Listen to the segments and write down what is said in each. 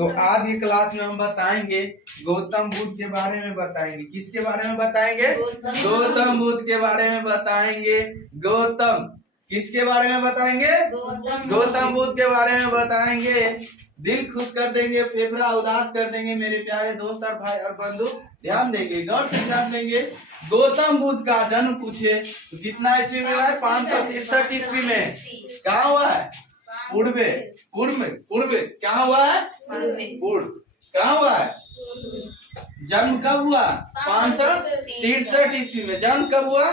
तो आज की क्लास में हम बताएंगे गौतम बुद्ध के बारे में बताएंगे। किसके बारे में बताएंगे? गौतम बुद्ध के बारे में बताएंगे। गौतम किसके बारे में बताएंगे? गौतम बुद्ध के बारे में बताएंगे। दिल खुश कर देंगे, फेफड़ा उदास कर देंगे। मेरे प्यारे दोस्त और भाई और बंधु ध्यान देंगे, गौर से ध्यान देंगे। गौतम बुद्ध का जन्म पूछे तो कितना ईस्वी में हुआ है? 563 ईस्वी में। कहाँ हुआ है? पूर्व कहाँ हुआ है? पूर्व कहाँ हुआ है? जन्म कब हुआ? 563 ईस्वी में। जन्म कब हुआ?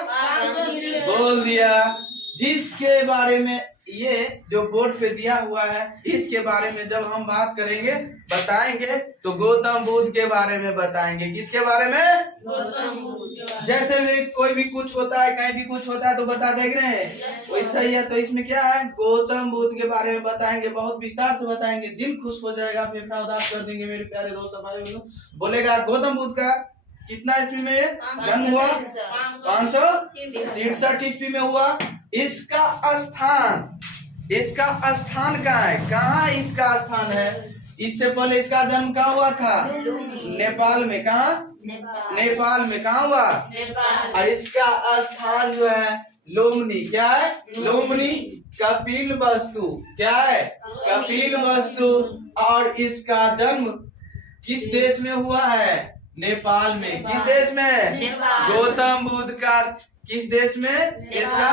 बोल दिया। जिसके बारे में ये जो बोर्ड पे दिया हुआ है, इसके बारे में जब हम बात करेंगे बताएंगे तो गौतम बुद्ध के बारे में बताएंगे। किसके बारे में? गौतम बुद्ध। जैसे भी कोई भी कुछ होता है, कहीं भी कुछ होता है तो बता देंगे, वैसा ही है। तो इसमें क्या है? गौतम बुद्ध के बारे में बताएंगे, बहुत विस्तार से बताएंगे। दिल खुश हो जाएगा, फेफड़ा उदास कर देंगे मेरे प्यारे दोस्त भाई। बोलेगा गौतम बुद्ध का कितना ईस्वी में जन्म हुआ? 563 ईस्वी में हुआ। इसका स्थान कहाँ है? कहाँ इसका स्थान है? इससे पहले इसका जन्म कहाँ हुआ था? नेपाल में। कहाँ? नेपाल में। कहाँ हुआ? और इसका स्थान जो है लुम्बिनी। क्या है? लुम्बिनी। कपिलवस्तु। क्या है? कपिलवस्तु। और इसका जन्म किस देश में हुआ है? नेपाल में। किस देश में? गौतम बुद्ध का किस देश में? इसका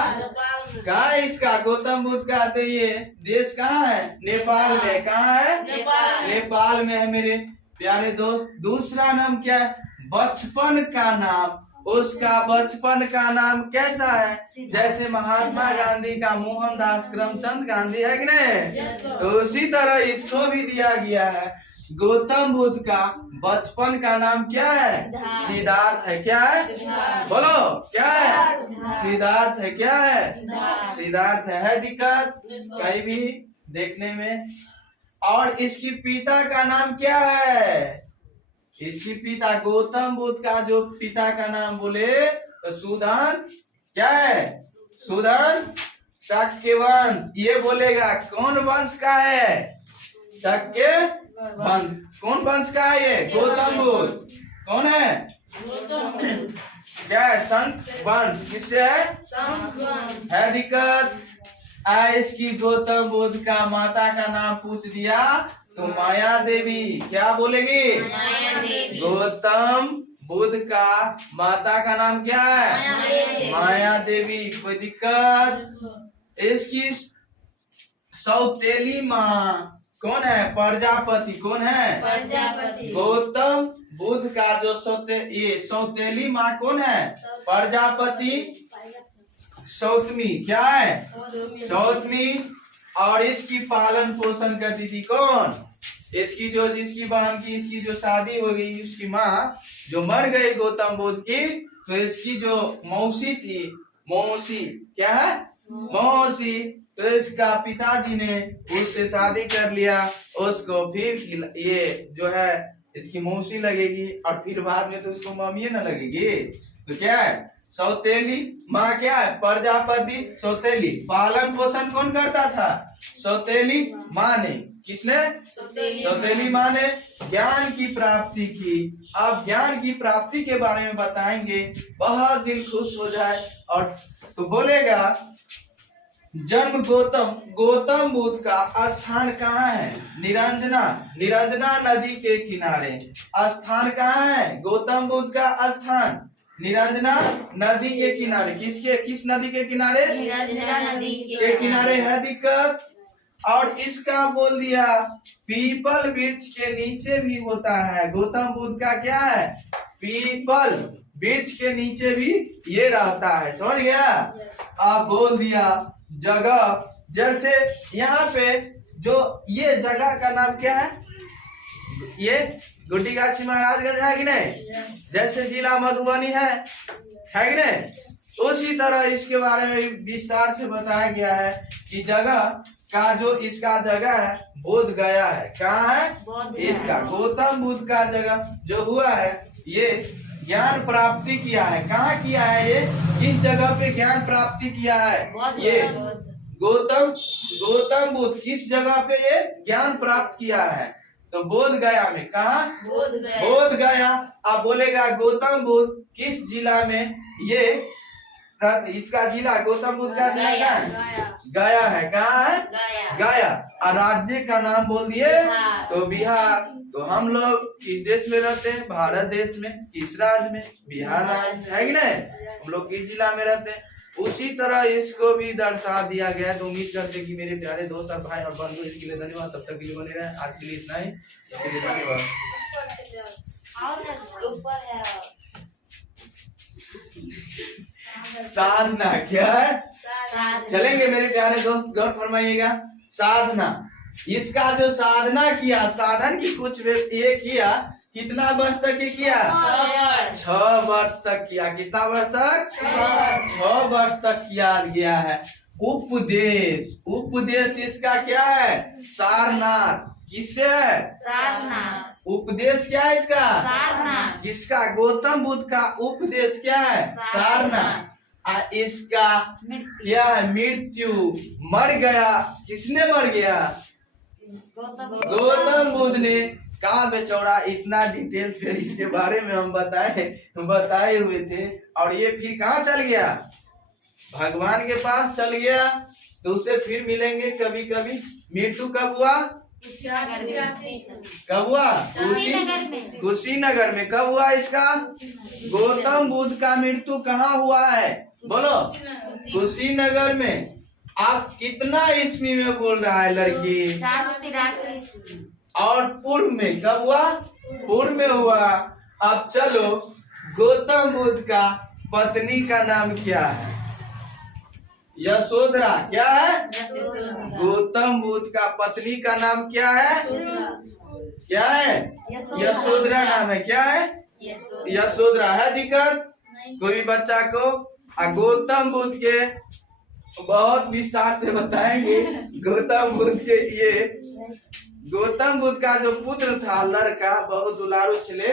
कहाँ है? इसका गौतम बुद्ध का तो ये देश कहाँ है? नेपाल में। कहाँ है? नेपाल में है मेरे प्यारे दोस्त। दूसरा नाम क्या है? बचपन का नाम। उसका बचपन का नाम कैसा है? जैसे महात्मा गांधी का मोहनदास करमचंद गांधी है कि नहीं? तो उसी तरह इसको भी दिया गया है। गौतम बुद्ध का बचपन का नाम क्या है? सिद्धार्थ है। क्या है? बोलो क्या है? सिद्धार्थ है। क्या है? सिद्धार्थ है। दिक्कत कहीं भी देखने में। और इसकी पिता का नाम क्या है? इसकी पिता गौतम बुद्ध का जो पिता का नाम बोले तो सुधन। क्या है? सुधन शाक्य वंश। ये बोलेगा कौन वंश का है? शाक्य वंश। कौन वंश का है ये? गौतम बुद्ध। कौन है? क्या है? संत वंश। किससे है? दिक्कत इसकी गौतम बुद्ध का माता का नाम पूछ दिया तो माया देवी। क्या बोलेगी? गौतम बुद्ध का माता का नाम क्या है? माया देवी। कोई दिक्कत? इसकी सौतेली माँ कौन है? प्रजापति। कौन है? प्रजापति। गौतम बुद्ध का जो सौतेली माँ कौन है? प्रजापति। सौतमी। क्या है? सौतमी। और इसकी पालन पोषण करती थी कौन? इसकी जो जिसकी बहन की इसकी जो शादी हो गई, उसकी माँ जो मर गई गौतम बुद्ध की, तो इसकी जो मौसी थी, मौसी। क्या है? मौसी। तो इसका पिताजी ने उससे शादी कर लिया। उसको फिर ये जो है इसकी मौसी लगेगी और फिर बाद में तो उसको मम्मी न लगेगी। तो क्या है? सौतेली माँ। क्या है? प्रजापति। सौतेली। पालन पोषण कौन करता था? सौतेली माँ ने। किसने? सौतेली माँ ने ज्ञान की प्राप्ति की। अब ज्ञान की प्राप्ति के बारे में बताएंगे, बहुत दिल खुश हो जाए। और तो बोलेगा जन्म गौतम बुद्ध का स्थान कहाँ है? निरंजना नदी के किनारे। स्थान कहाँ है गौतम बुद्ध का? स्थान निरंजना नदी के किनारे। किस नदी के किनारे? निरंजना नदी के किनारे है। दिक्कत? और इसका बोल दिया पीपल वृक्ष के नीचे भी होता है। गौतम बुद्ध का क्या है? पीपल वृक्ष के नीचे भी ये रहता है। समझ गया? आप बोल दिया जगह। जैसे यहाँ पे जो ये जगह का नाम क्या है? ये गुड्डीगाछी महाराजगंज है कि नहीं? जैसे जिला मधुबनी है कि नहीं? उसी तरह इसके बारे में विस्तार से बताया गया है कि जगह का जो इसका जगह है बोध गया है। कहाँ है? इसका गौतम बुद्ध का जगह जो हुआ है, ये ज्ञान प्राप्ति किया है। कहाँ किया है? ये किस जगह पे ज्ञान प्राप्ति किया है? ये गौतम बुद्ध किस जगह पे ये ज्ञान प्राप्त किया है? तो बोध गया में, कहा बोध गया। अब बोलेगा गौतम बुद्ध किस जिला में, ये इसका जिला, गौतम बुद्ध का जिला कहाँ है? गया है। कहाँ है? गया। और राज्य का नाम बोल दिए तो बिहार। तो हम लोग किस देश में रहते हैं? भारत देश में। किस राज्य में? बिहार राज्य, है कि नहीं? हम लोग किस जिला में रहते हैं? उसी तरह इसको भी दर्शा दिया गया है। तो उम्मीद करते हैं कि मेरे प्यारे दोस्त और भाई और बंधु, इसके लिए धन्यवाद। तब तक के लिए बने रहे। आज के लिए इतना ही, इसके लिए धन्यवाद। साधना क्या है? चलेंगे मेरे प्यारे दोस्त, गौर फरमाइएगा। साधना, इसका जो साधना किया, साधन की कुछ ये किया, कितना वर्ष तक ये किया? 6 वर्ष तक किया। कितना वर्ष तक? 6 वर्ष तक किया गया है। उपदेश, उपदेश इसका क्या है? सारनाथ। किससे है? उपदेश क्या है इसका? इसका गौतम बुद्ध का उपदेश क्या है? सारनाथ। इसका क्या है? मृत्यु, मर गया। किसने मर गया? गौतम बुद्ध ने। कहाँ बेचौड़ा, इतना डिटेल से इसके बारे में हम बताए हुए थे। और ये फिर कहाँ चल गया? भगवान के पास चल गया। तो उसे फिर मिलेंगे कभी कभी। मृत्यु कब हुआ? कब हुआ? कुशीनगर में। कब हुआ इसका? गौतम बुद्ध का मृत्यु कहाँ हुआ है? बोलो। कुशीनगर में। आप कितना ईस्वी में बोल रहा है लड़की? और पूर्व में कब हुआ? पूर्व में हुआ। अब चलो, गौतम बुद्ध का पत्नी का नाम क्या है? यशोधरा। क्या है? गौतम बुद्ध का पत्नी का नाम क्या है? क्या है? यशोधरा नाम है। क्या है? यशोधरा। है दिक्कत कोई भी बच्चा को? गौतम बुद्ध के बहुत विस्तार से बताएंगे। गौतम बुद्ध के ये, गौतम बुद्ध का जो पुत्र था, लड़का, बहुत दुलारू छले,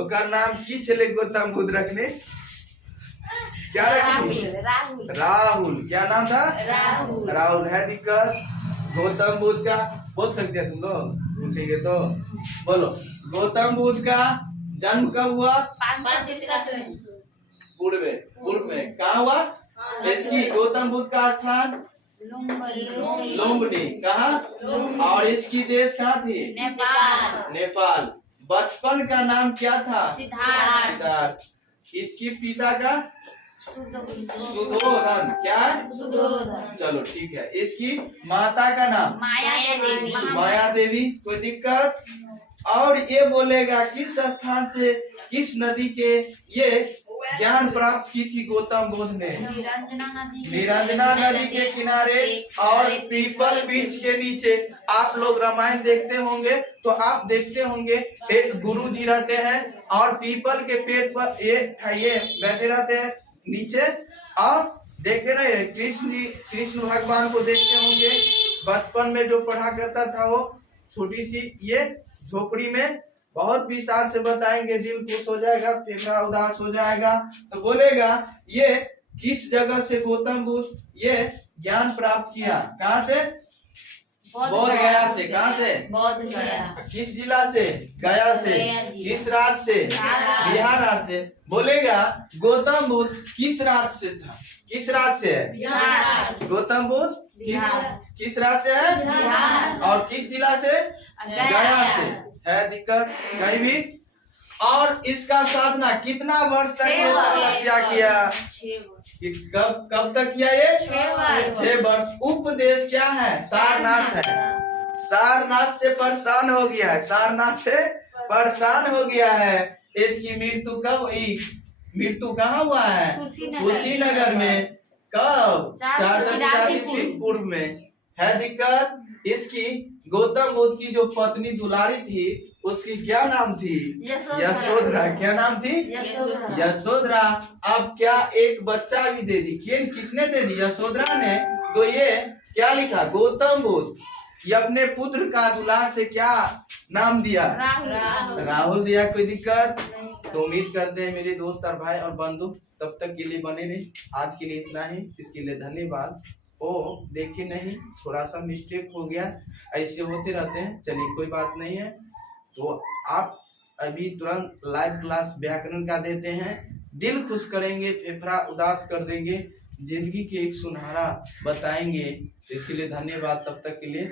ओकर नाम की छले गौतम बुद्ध रखने? क्या रखने? राहुल। क्या नाम था? राहुल। है दिक्कत गौतम बुद्ध का? बोल सकते हैं तुम लोग? पूछेंगे तो बोलो। गौतम बुद्ध का जन्म कब हुआ? पूर्व में। कहाँ हुआ? इसकी गौतम बुद्ध का स्थान लुम्बिनी। कहाँ? और इसकी देश कहाँ थी? नेपाल। बचपन का नाम क्या था? सिद्धार्थ। इसकी पिता का? सुधोधन। क्या? सुधोधन। चलो ठीक है। इसकी माता का नाम? माया देवी। कोई दिक्कत? और ये बोलेगा किस स्थान से, किस नदी के ये ज्ञान प्राप्त की थी गौतम बुद्ध ने? निरंजना नदी के किनारे और पीपल वृक्ष के नीचे। आप लोग रामायण देखते होंगे तो आप देखते होंगे एक गुरु जी रहते हैं और पीपल के पेड़ पर ये बैठे रहते हैं नीचे। और देखते रहे कृष्ण भगवान को देखते होंगे। बचपन में जो पढ़ा करता था वो छोटी सी ये झोपड़ी में। बहुत विस्तार से बताएंगे, दिल खुश हो जाएगा, फेफड़ा उदास हो जाएगा। तो बोलेगा ये किस जगह से गौतम बुद्ध ये ज्ञान प्राप्त किया? कहाँ से? बोध गया से। कहाँ से? किस जिला से? गया से। किस राज्य से? बिहार राज्य से। बोलेगा गौतम बुद्ध किस राज्य से था? किस राज्य से है? गौतम बुद्ध किस राज्य से है? और किस जिला से? गया से। है दिक्कत कहीं भी? और इसका साधना कितना वर्ष तक ये तपस्या किया? कब तक किया ये? 6 वर्ष। उपदेश क्या है? सारनाथ है। सारनाथ से परेशान हो गया है। सारनाथ से परेशान हो गया है। इसकी मृत्यु कब हुई? मृत्यु कहाँ हुआ है? कुशीनगर में। कब? 483 पूर्व में। है दिक्कत? इसकी गौतम बुद्ध की जो पत्नी दुलारी थी उसकी क्या नाम थी? यशोधरा। क्या नाम थी? यशोधरा। अब क्या एक बच्चा भी दे दी? किसने दे दी? यशोधरा ने। तो ये क्या लिखा? गौतम बुद्ध। ये अपने पुत्र का दुलार से क्या नाम दिया? राहुल दिया। कोई दिक्कत? तो उम्मीद करते हैं मेरे दोस्त और भाई और बंधु तब तक के लिए बने रहे। आज के लिए इतना ही। इसके लिए धन्यवाद। देखिए नहीं, थोड़ा सा मिस्टेक हो गया, ऐसे होते रहते हैं। चलिए कोई बात नहीं है। तो आप अभी तुरंत लाइव क्लास व्याकरण का देते हैं, दिल खुश करेंगे, फेफड़ा उदास कर देंगे, जिंदगी के एक सुनहरा बताएंगे। इसके लिए धन्यवाद। तब तक के लिए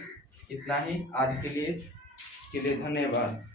इतना ही, आज के लिए धन्यवाद।